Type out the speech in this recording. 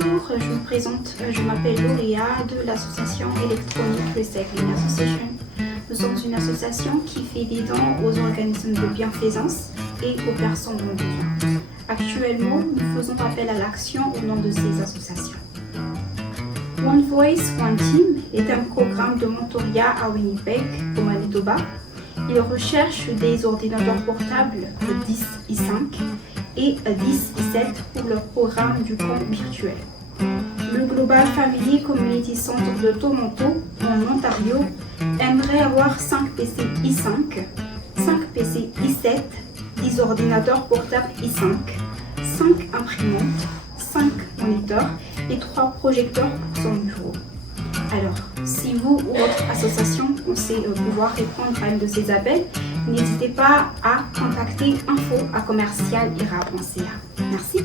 Bonjour, je me présente, je m'appelle Lauréat de l'association Electronic Recycling Association. Nous sommes une association qui fait des dons aux organismes de bienfaisance et aux personnes en besoin. Actuellement, nous faisons appel à l'action au nom de ces associations. One Voice, One Team est un programme de mentorat à Winnipeg, au Manitoba. Il recherche des ordinateurs portables de 10 i5 et 10 i7 pour leur programme du camp virtuel. Le Global Family Community Center de Toronto, en Ontario, aimerait avoir 5 PC i5, 5 PC i7, 10 ordinateurs portables i5, 5 imprimantes, 5 moniteurs et 3 projecteurs pour son bureau. Alors, si vous ou votre association pensez pouvoir répondre à un de ces appels, n'hésitez pas à contacter info@commercial.ira.ca. Merci.